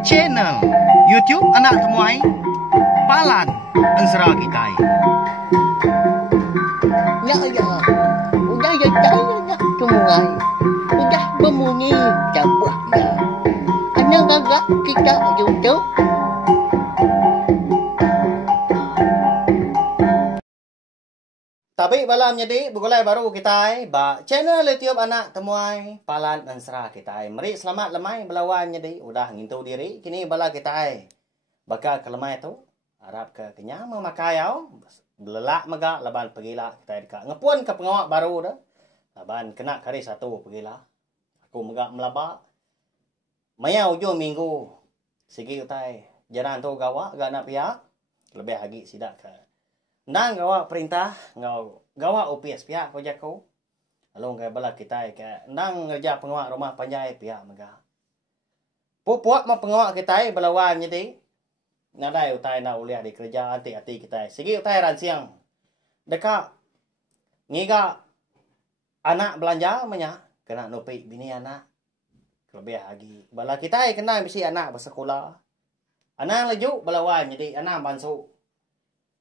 Channel YouTube anak temuai Palan Ansara kita. Ya ya, udah ya tak temuai, udah berbunyi cabutnya. Anak gagak kita YouTube. Tapi malam jadi bukulai baru kita ba channel YouTube anak temuai Palan Ansara kita. Mari selamat lemai belawan jadi udah ngintu diri kini bala kita. Bakal ke lemai tu harap ke kenyang memakai au belelak mega laban pegila kita dekat ngepun ke pengawak baru dah. Laban kena kari satu pegila. Aku mega melaba. Maya ujung minggu sigi utai jaran tu gawa gak nak pihak lebih lagi sidak ke nang gawa perintah ngau gawa UPS pihak ko jako along kay bala kita ke nang ngerja pengawak rumah panjai pihak mega pupuak ma pengawak kita belawan jadi nadai utai na uliah di kerja anti kita sigi utai ran siang deka ngiga anak belanja menya kena nupi bini anak lebih lagi bala kita kena bisi anak bersekolah anak lejuk belawan jadi anak bansu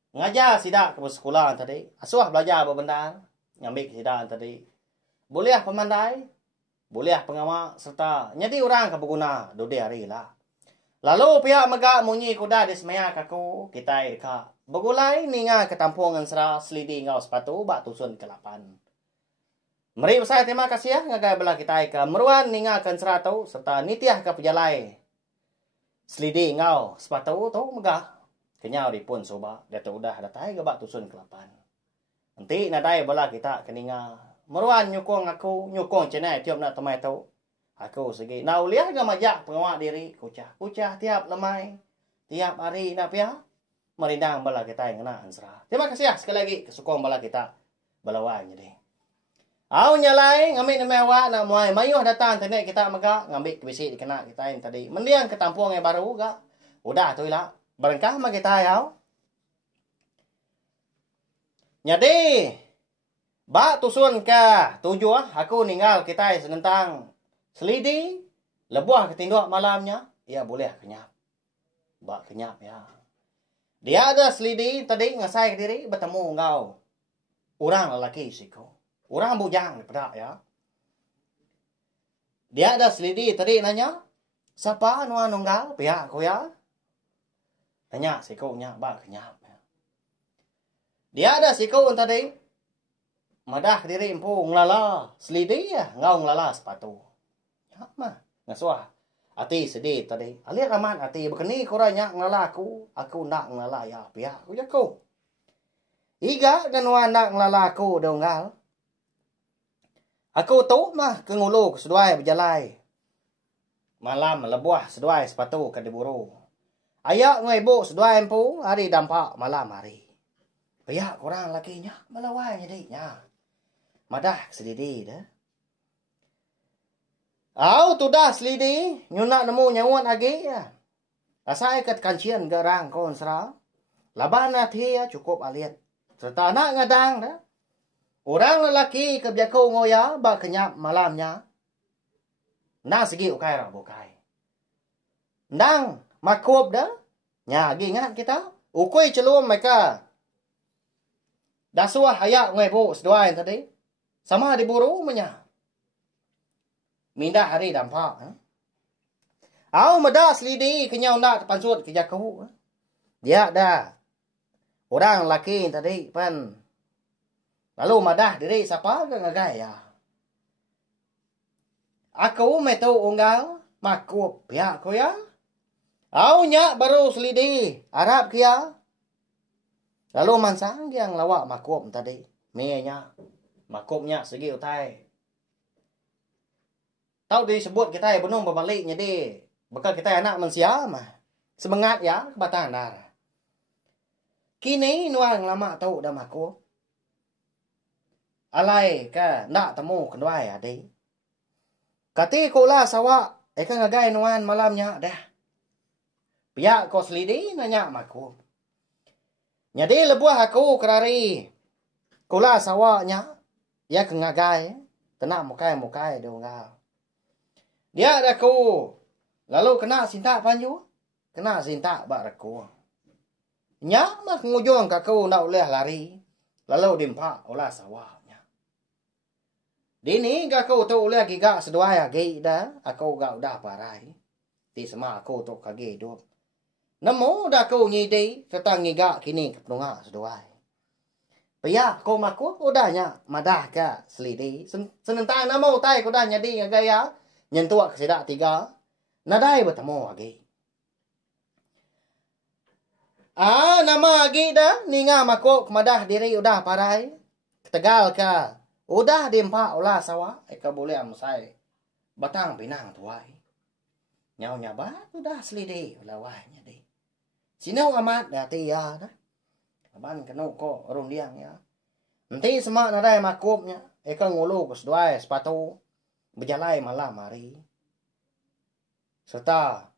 ngajar sidak ke sekolah tadi asuh belajar berbenda ngambil sidak tadi boleh pemandai boleh pengawak serta jadi orang kebeguna dode hari lah lalu pihak mega munyi kuda di semaya kaku kita irka begulai ninga ke Tampung Ansara selidi ngau sepatu bak tusun ke 8 mari saya terima kasih ya ngagai bela kita ke meruan ninga ke Ansara tu serta nitiah ke pejalai selidi ngau sepatu tu mega kenyau di pun soba dia tu udah datai ke bak tusun ke 8 nanti nadai bala kita keninga meruan nyukong aku nyukong channel tiap nak temai tu aku segi na uliah ke majak pengawak diri kucah tiap lemai tiap hari nak pia merindang bala kita yang kena Ansara. Terima kasih ya sekali lagi kesukong bala kita balawan jadi au nyalai ngambil nama awak nak muai mayuh datang tadi kita mega ngambil kebisi dikena kita yang tadi mendiang ke Tampung yang baru gak udah tu lah barangkah mah kita ya. Jadi bak tusun ke 7 aku ninggal kita senentang selidi lebuah ketinduk malamnya ya boleh kenyap. Bak kenyap ya. Dia ada selidi tadi ngasai ke diri bertemu engkau. Orang lelaki siku. Orang bujang daripada ya. Dia ada selidi tadi nanya, siapa nuan nunggal pihak aku ya? Tanya sikunya bak kenyap. Dia ada siku tadi. Madah diri empu ngelala selidi ya, ngau ngelala sepatu. Ya mah, ngasuah. Ati sedih tadi. Alir aman ati bekeni koranya ngelala aku nak ngelala ya pihak aku jaku. Iga dan nuan nak ngelala aku donggal. Aku tu mah ke ngulu ke seduai berjalai. Malam lebuah seduai sepatu ke diburu. Ayak ngai bu seduai empu hari dampak malam hari. Pihak korang lakinya melawai jadinya. Madah selidi dah. Au tu dah selidi nyunak nemu nyawat lagi ya. Asai kat kancian garang kon Ansara. Laban hati ya cukup aliat. Serta anak ngadang dah. Orang lelaki ke biako ngoya bak kenyap malamnya. Nang segi ukai ra bukai. Nang makup dah. Nya lagi ingat kita. Ukui celum mereka. Dasuah ayak ngai bu seduai tadi. Sama diburu menya. Mindah hari dampak. Au meda selidi kenyau nak pansut ke jaku. Dia dah. Orang lelaki tadi pan. Lalu madah diri siapa ke ngagai ya. Aku metu unggal makup pihak ko ya. Au nya baru selidi Arab kia. Lalu mansang yang lawak makup tadi. Menya makupnya segi utai. Tahu disebut kita benung berbalik jadi bakal kita anak manusia mah. Semangat ya kebatan dar. Kini nuang lama tahu dah makup. Alai ka nak temu kedua adi. Kati kola sawa eka ngagai nuan malamnya dah. Pihak ko selidi nanya maku. Jadi lebuah aku kerari kola sawanya ya ke ngagai tenak mukai donggal. Dia ada ku. Lalu kena sinta panju. Kena sinta bak raku. Nya mah ngujung ka ku nak oleh lari. Lalu dimpa olah sawahnya. Dini ga ku tu oleh giga sedua ya gi dah. Aku ga udah parai. Ti sama aku tu kage hidup. Namo dah ku nyidi serta ngiga kini kepenunga sedua. Paya ko maku udahnya madah ka selidi. Senentang namo tai ko dah nyadi ngagaya. Nyentuak kesida 3. Nadai bertemu lagi. Nama lagi dah. Ninga maku kemadah diri udah parai. Ketegal ka. Udah dimpa olah sawah. Eka boleh amusai. Batang pinang tuai. Nyau nyabat udah selidi. Lawahnya di. Sinau amat dah tiya dah. Aban kena ko rundiang ya. Nanti semak nadai makupnya. Eka ngulu keseduai sepatu. Berjalai malam hari. Serta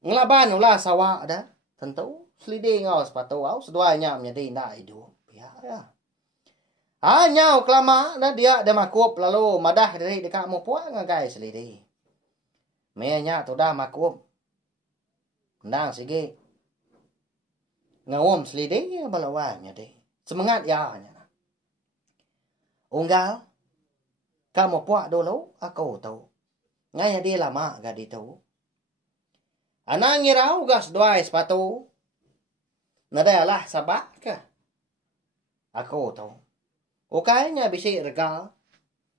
ngelaban ulah sawah dah. Tentu selidi ngau sepatu au seduanya menjadi indah hidup. Ya ya. Hanya kelama dah dia ada makup lalu madah diri dekat mu puak ngagai selidi. Menya tu dah makup. Ndang sige. Ngawom selidi balawanya deh. Semangat ya nya. Unggal kamu puak dulu aku tahu. Ngaya dia lama gak ditahu. Anang ngirau gas dua sepatu. Nadayalah sabak ka. Aku tahu. Ukainya bisi rega.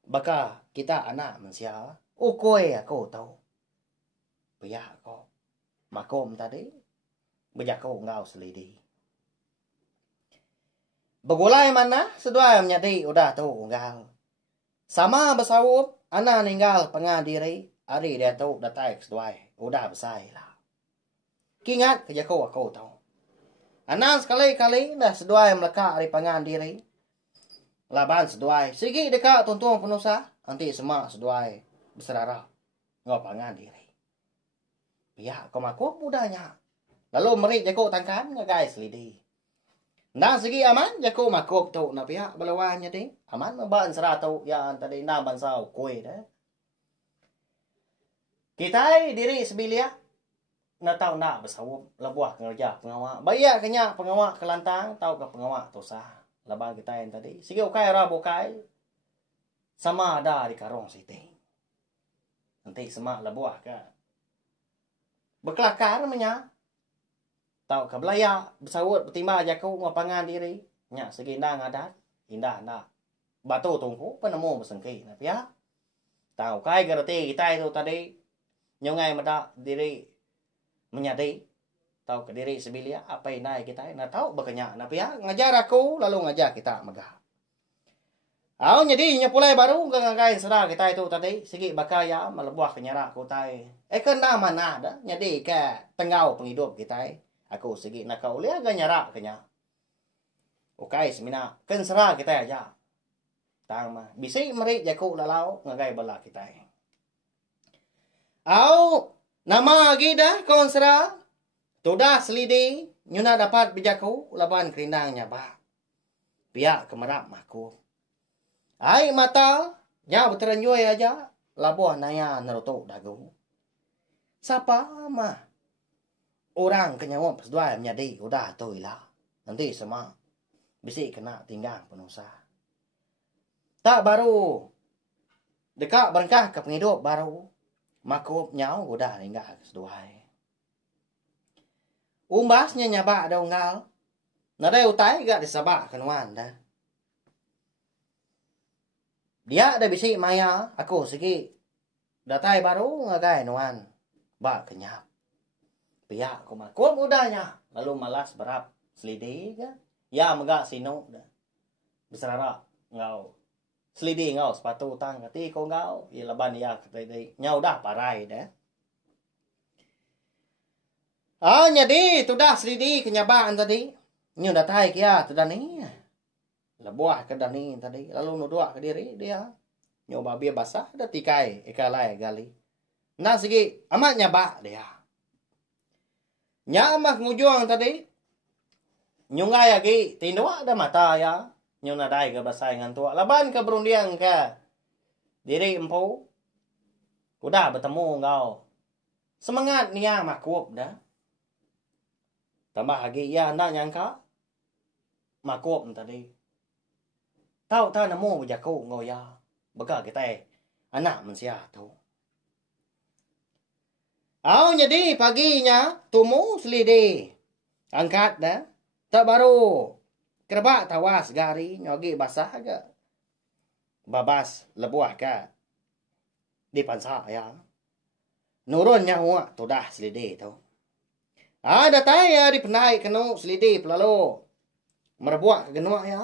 Baka kita anak manusia. Ukoy aku tahu. Paya ako. Makom tadi. Bejak ko ngau selidi. Begulai mana sedua menjadi udah tahu unggal. Sama bersawup ana ninggal pengadiri ari dia tahu datai sedua udah besai lah. Kingat kerja ko aku tahu. Ana sekali-kali dah sedua meleka ari pengadiri. Laban sedua sigi dekat tuntung penusa nanti semak sedua berserara ngau pengadiri. Ya kau maku mudahnya. Lalu merik jako tangkan ngagai selidi. Nah segi aman jako makop tu na pihak balawannya ding. Aman maban seratu yang tadi na bansau kue dah. Kita diri sebilia na tahu nak bersawup lebuah kerja pengawak. Bayak kenya pengawak kelantang tahu ke pengawak tosah. Labang kita yang tadi. Segi ukai ra bukai sama ada di karong siti. Nanti semak lebuah ke. Berkelakar menya. Tahu ke belaya bersawut bertimba jaku ngapangan diri. Nya segi indang adat. Indah nak. Batu tungku penemu bersengki. Tapi ya. Tahu kai gerti kita itu tadi. Nyongai meda diri menyadi. Tahu ke diri sebilia. Apa yang naik kita. Nah tahu berkenyak. Tapi ya. Ngajar aku lalu ngajar kita megah. Jadi nyepulai baru ngagai serah kita itu tadi. Segi bakaya melebuah kenyarak kutai. Kena mana dah. Jadi ke tengau penghidup kita. Aku segi nak kau lihat agak nyarak kenya. Okai semina ken serah kita aja. Tang mah bisi merik jaku lalau ngagai bala kita. Nama lagi dah kawan serah. Tudah selidi nyuna dapat bijaku laban kerindangnya ba. Pihak kemerap maku. Ai mata nya beteranjoi aja labuh naya naruto dagu. Siapa mah orang kenyawam sedua menjadi udah tahu lah. Nanti semua bisi kena tinggal penusa. Tak baru dekat berkah ke penghidup baru makup nyau udah tinggal sedua. Umbasnya nyabak ada unggal. Nada utai gak disabak kenuan dah. Dia ada bisi maya aku segi datai baru ngagai nuan ba kenyap. Pihak aku makup udahnya. Lalu malas berap selidi kan. Ya megak sino dah. Berserara ngau. Selidi ngau sepatu tang kati ko ngau. Ya laban ya kata nyau dah parai dah. Jadi tu dah selidi kenyabaan tadi. Nyu datai kia tu dah ni. Lebuah ke dah ni tadi. Lalu nudua ke diri dia. Nyoba biar basah dah tikai ikalai gali. Nah segi amat nyabak dia. Nyamah ngujung tadi. Nyungai lagi. Tindua ada mata ya. Nyunadai ke basai dengan tua. Laban ke berundiang ke. Diri empu. Udah bertemu kau. Semangat niya makup dah. Tambah lagi ya nak nyangka makup tadi. Tahu tak nemu berjaku ngau ya. Bega kita anak manusia tu. Jadi paginya tumu selidi. Angkat dah. Tak baru kerbak tawas gari nyogi basah ke. Babas lebuah ke. Di pansa ya. Nurun nyawa tu dah selidi tu. Datang ya di penai kenu selidi pelalu. Merbuak ke genua ya.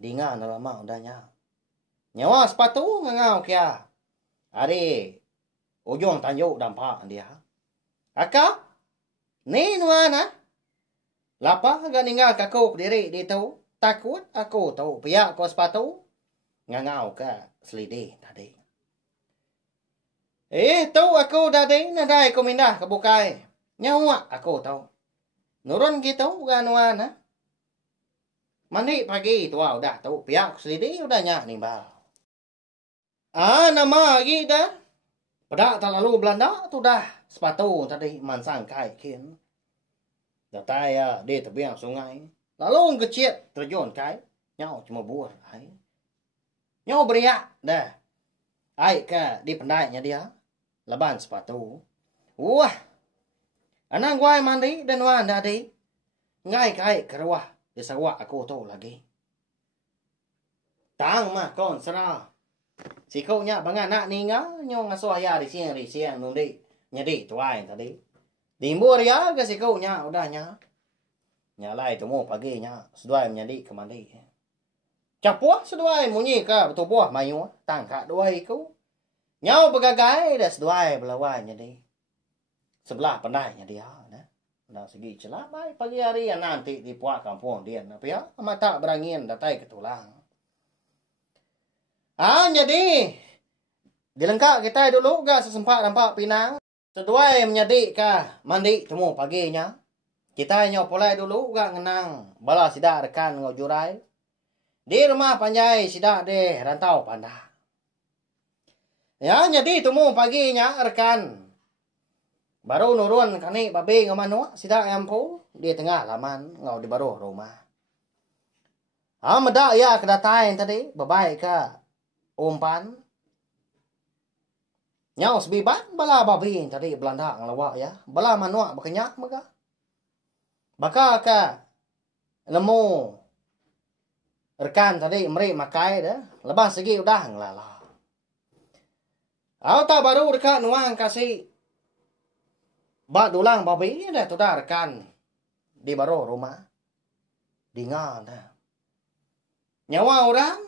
Dingan lama udahnya. Nyawa sepatu ngangau kia. Hari ujung tanjuk dampak dia. Aka? Ni nuana? Lapa agak ninggal kakuk diri di tu. Takut aku tu. Pihak kau sepatu. Ngangau ke selidi tadi. Tu aku tadi nadai aku mindah ke bukai. Nyawa aku tahu. Nurun gitu ganuan ha. Mandi pagi tua udah tahu. Pihak selidi udah nyak nimbal. Nama lagi dah. Pada terlalu Belanda tu dah sepatu tadi mansang kai kin. Datai ya di tepian sungai. Lalu kecil terjun kai. Nyau cuma buah ai. Nyau beriak dah. Ai ke di pendainya dia. Leban sepatu. Wah. Anang guai mandi dan wan tadi. Ngai kai keruah. Di sawak aku tu lagi. Tang mah kon serah. Si kau nya bangan nak ninga. Nyong ngasuh ya di siang nundi. Nyedi tuai tadi. Dimbur ya ke si kau nya udahnya. Nyalai temu pagi nya. Seduai menyedi ke mandi. Capuah seduai munyi ke betul buah mayu. Tangkak duai ku. Nyau begagai dah seduai belawai nyedi. Sebelah pandainya dia. Nah segi celah baik pagi hari yang nanti di puak kampung dia. Apa ya? Mata berangin datai ke tulang. Jadi dilengkap kita dulu gak sesempat nampak pinang. Seduai menyedi kah mandi temu paginya. Kita nyopolai dulu gak ngenang. Bala sidak rekan ngojurai. Di rumah panjai sidak deh rantau pandah. Ya jadi temu paginya rekan. Baru nurun kani babi ngamano sidak ampu di tengah laman ngau di baru rumah. Medak ya kedatain tadi babai ka umpan. Nyau sebibat bala babi tadi Belanda ngelawa ya. Bala manuak berkenyak maka. Baka ka nemu rekan tadi meri makai dah. Lepas segi udah ngelala. Tak baru dekat nuang kasih. Bak dulang babi dah tu dah rekan. Di baru rumah. Dingan dah. Nyawa orang.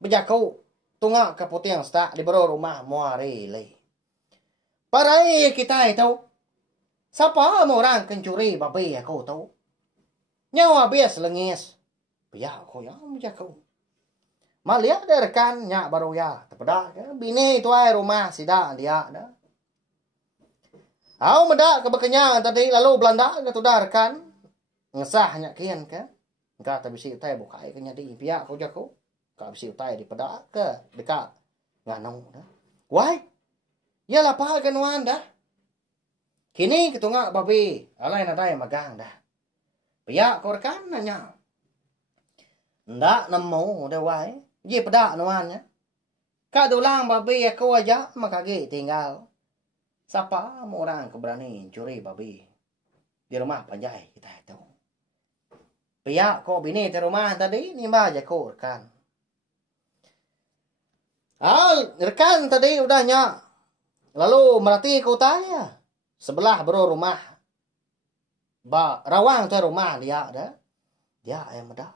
Berjaku. Tungak ke putih yang setak. Di baru rumah. Muari le. Parai kita itu. Siapa mau orang kencuri babi aku tahu. Nyawa bias lengis. Biar aku yang berjaku. Maliak dia rekan nyak baru ya. Terpedak ya. Bini tu ai rumah sidak dia dah. Medak ke bekenyang tadi lalu Belanda ke tu dah rekan. Ngesah nyak kian ke. Engkau tak bisi utai bukai ke nyadi. Biak aku jaku. Engkau bisi utai di pedak ke dekat nganong dah. Wai. Ya lapar ke nuan dah. Kini ketungak babi. Alai nadai magang dah. Biak kau rekan nanya. Ndak nemu dah wai. Ye pedak nuannya. Kak dulang babi aku aja makagi tinggal. Siapa mau orang keberani curi babi di rumah panjai kita itu. Pihak kau bini di rumah tadi ni mah aja kau rekan. Rekan tadi udahnya. Lalu merhati kau tanya. Sebelah bro rumah. Rawang tu rumah dia dah. Dia yang muda.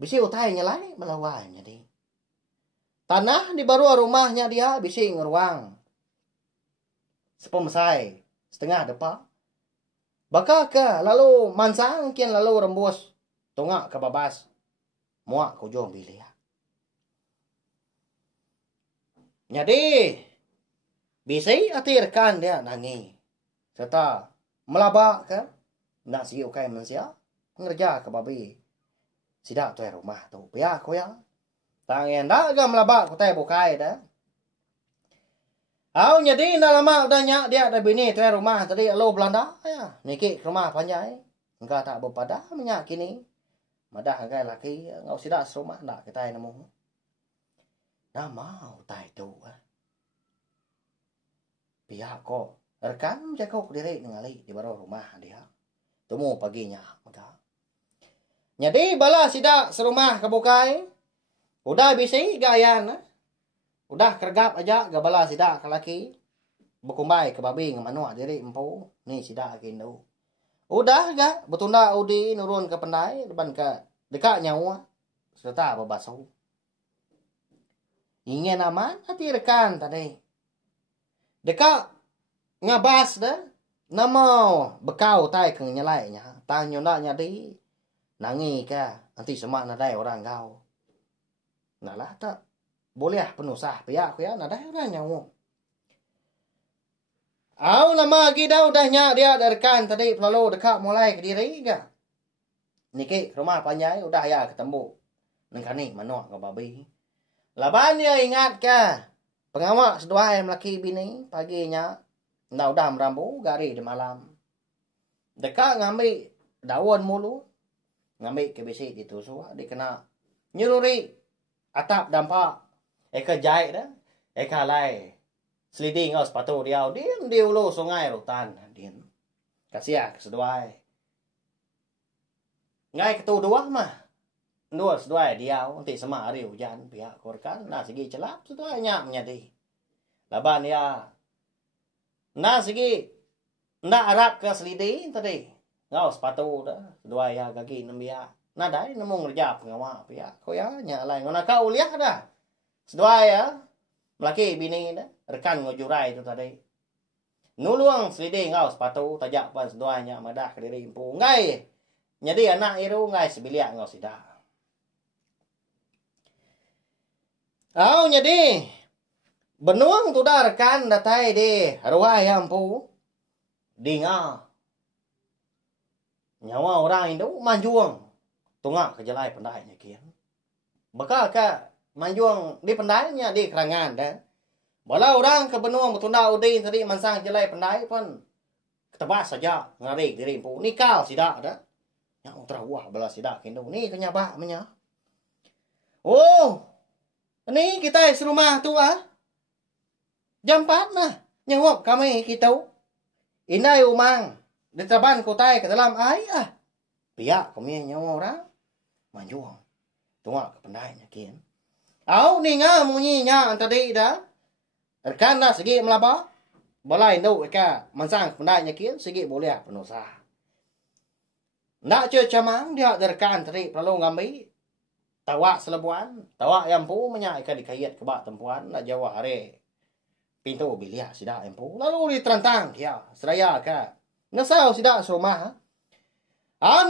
Bisi utai nyelai melawainya di. Tanah di baru rumahnya dia bisi ngeruang. Sepemesai. Setengah depan. Baka ke lalu mansang kian lalu rembus. Tungak ke babas. Muak kujung bilih. Jadi. Bisi hati rekan dia nangi. Serta melabak ke. Nak siu kai manusia. Ngerja ke babi. Sidak tu rumah tu. Biar aku ya. Tangan dah agak melabak ku tai bukai dah. Jadi dah lama udah nyak dia ada bini tu rumah tadi alo Belanda ya. Niki rumah panjai. Enggak tak berpada menyak kini. Madah kai laki ngau sida serumah ndak kita nemu. Nah mau tai tu. Pihak ko rekan jago diri ningali di baro rumah dia. Temu paginya maka. Jadi bala sida serumah kebukai. Udah bisi gayan. Udah kergap aja gabala sida ka laki. Bukumbai ke babi ngamanua diri empu. Ni sida kindu. Udah ga betunda udi nurun ke pendai depan ke dekat nyawa. Serta babasau. Ingin aman hati rekan tadi. Dekat ngabas dah. Nama bekau tai ke nyalainya. Tanya nak nyadi. Nangi ka. Nanti semak nadai orang kau. Nalah tak. Boleh penuh sah pihak ya. Nadai orang nyawa. Lama lagi dah udahnya dia rekan tadi. Lalu dekat mulai ke diri ke. Niki rumah panjai udah ya ketemu. Nengkani manok ke babi. Laban dia ingat ke. Pengawak sedua yang laki bini paginya. Nah udah merambu gari di malam. Dekat ngambil daun mulu. Ngambil ke besi ditusuk. Dia kena nyururi atap dampak. Eka jahit dah. Eka lai. Seliding ngau sepatu dia. Dia ulu sungai rutan. Dia kasih kesedua. Ngai ketu dua mah. Dua sedua dia. Nanti sama hari hujan. Pihak korkan. Nah segi celap. Sedua nyak menyadi. Laban ya. Nah segi. Ndak harap ke seliding tadi. Ngau sepatu dah. Sedua ya kaki nembia. Nah dah nemu ngerjap ngawak pihak. Kau ya nyak lain. Ngau kau lihat dah. Sedua ya. Melaki bini dah. Rekan ngojurai tu tadi. Nuluang seliding ngau sepatu. Tajak pan sedua nyak madah ke diri impu. Ngai. Jadi anak itu ngai sebiliak ngau sidak. Jadi. Benuang tu dah rekan datai di. Ruai yang pu. Dinga. Nyawa orang itu manjuang. Tungak kejelai pendainya kian. Bakal ke manjuang di pendainya di kerangan dah. Bala orang ke benuang betunda udin tadi mansang jelai pendai pun. Ketebas saja ngarik diri pu. Nikal sidak dah. Yang terawah bala sidak kindu. Ni kenyabak menya. Oh. Ni kita serumah tu Jam 4 nah. Nyawap kami kita. Inai umang. Ditaban kutai ke dalam air Pihak kami nyawa orang. Manjuang. Tungak ke pendainya kian. Ni nga munyinya tadi dah. Rekan dah segi melaba. Balai induk eka mansang pendainya kian. Segi boleh penuh sah. Nak cer camang dia rekan tadi perlu ngambil. Tawak selebuan. Tawak yang pu menyaika dikait ke bak tempuan. Nak jawa hari. Pintu biliah sidak yang pu. Lalu diterantang. Ya. Seraya ka. Nasau sidak serumah.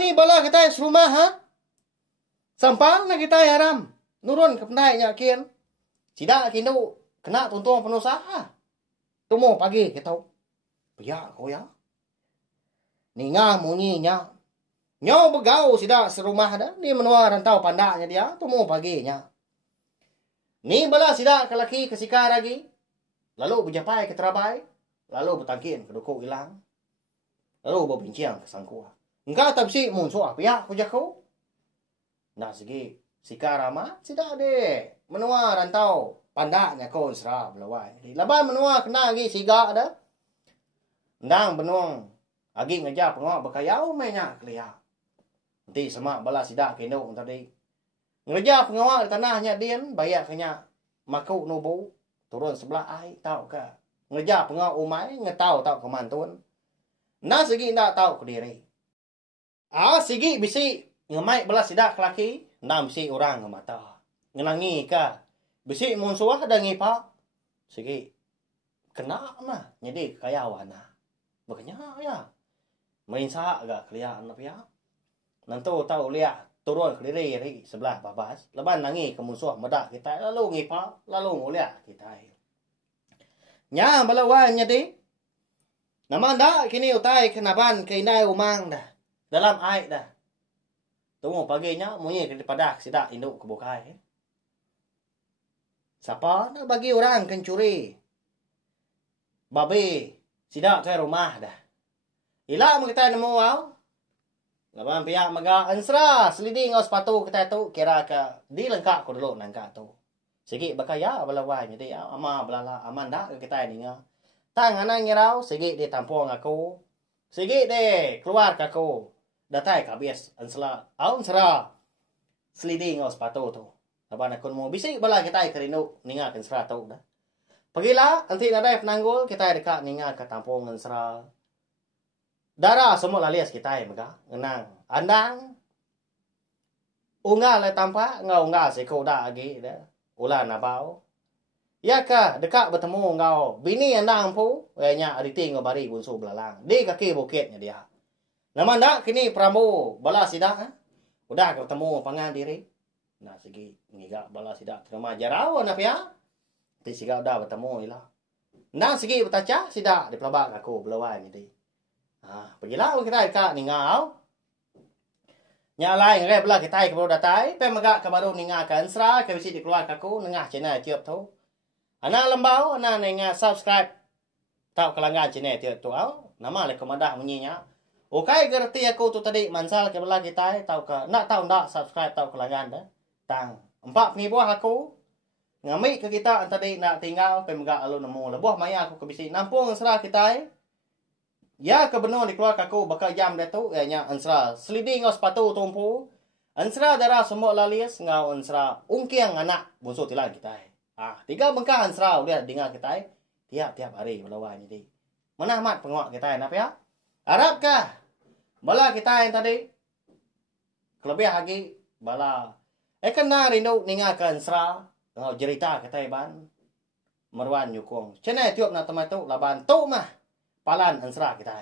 Ni bala kita serumah. Sampang na kita haram. Nurun ke pendainya kian. Sidak kindu. Kena tuntung penuh sah. Tumu pagi kita. Ya kau ya. Ninga munyinya. Nyaw begau sida serumah dah. Ni menua rantau pandaknya dia. Temu paginya. Ni bala sida ke laki kesikar lagi. Lalu berjapai ke terabai. Lalu bertangkin ke duku hilang. Lalu berbincang ke sangkua. Engkau tak bersih muncul apa ya kujak kau. Nah segi sikar amat sida de. Menua rantau pandaknya kau serah belawai. Laban menua kena lagi siga dah. Ndang benuang. Agi ngejap ngok berkayau mainnya keliak. Nanti semak bala sidak kendung tadi. Ngejap ngawak tanahnya dian. Bayak kenya makuk nubu. Turun sebelah air. Tahu ke. Ngejap ngawak umai. Ngetau tahu kemantun. Nah segi ndak tahu ke diri. Segi bisi. Ngemai bala sidak laki. Nah bisi orang ngemata. Ngenangi ke. Bisi munsuah dan ngipak. Segi. Kena nah. Jadi kayawan nah. Makanya ya. Main sah agak kelihatan apa ya. Nanti tahu lihat turun ke diri sebelah babas. Leban nangi ke musuh medak kita. Lalu ngipak. Lalu nguliak kita. Nya balawan jadi. Nama ndak kini utai kenaban keinai umang dah. Dalam air dah. Tunggu paginya. Munyi daripada sidak induk kebukai. Siapa nak bagi orang kencuri. babe sida tu rumah dah. Ila mo kita nemu aw. Laban pihak maga ansra seliding ngau sepatu kita tu kira ka di lengkap ko dulu nangka tu. Sigi bakaya balawai jadi ama balala amanda kita ni nga. Tang anang ngirau sigi di tampung aku. Sigi de keluar aku. Datai ka bias ansla ansra seliding ngau sepatu tu. Laban aku mau bisik bala kita kerinu ninga ansra tu dah. Pagila anti nadai penanggul kita dekat ninga ke tampung ansra. Darah semua lalias kita maga ngenang andang unga le tampak ngau unga seko dah agi dah ulan abau ya ka dekat bertemu ngau bini andang pu nya aditi ngau bari bunsu belalang di kaki bukitnya dia nama ndak kini pramu bala sidak udah ketemu pangan diri nah segi ngiga bala sidak terima jarau na pia ti siga udah bertemu ila nah segi betaca sidak di pelabak aku belawan ni pergilah kita dekat ningau. Nyalai ngai belah kita ke baru datai, pe maga ke baru ningakan sra ke bisi dikeluar aku nengah channel tiap tu. Ana lembau ana ninga subscribe tau kelangan channel tiap tu au. Nama le komandah munyinya. Okai gerti aku tu tadi mansal ke belah kita tau ke nak tahu ndak subscribe tau kelangan dah. Tang 4 pengibuah aku ngamik ke kita tadi nak tinggal pe maga alu nemu lebuh maya aku ke bisi nampung sra kita. Ya kebenar dikeluar aku bakal jam dia tu nya ansra seliding ngau sepatu tumpu ansra darah semua lalias ngau ansra ungkiang anak bunsu tilang kita 3 bengkah ansra udah dengar kita tiap hari melawan jadi mana mat penguak kita nap ya harap kah bala kita yang tadi kelebih lagi bala kena rindu ningakan ansra ngau cerita kita ban merwan nyukung channel tiup na temai tu laban tu mah palan ansra kita.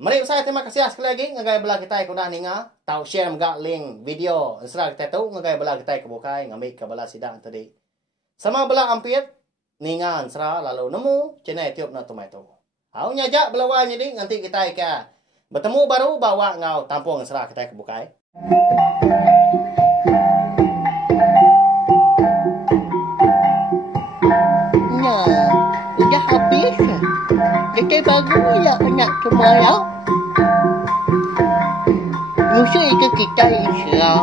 Mari saya terima kasih sekali lagi ngagai belah kita ku dah ninga tau share mga link video ansra kita tu ngagai belah kita ke bukai ngambil ke belah sidang tadi. Sama belah ampit ninga ansra lalu nemu channel tiup na tumai tu. Au nyajak belawan jadi nanti kita ke bertemu baru bawa ngau tampung ansra kita ke bukai. Udah habis. Kita baru ya anak semua ya. Musuh itu kita insya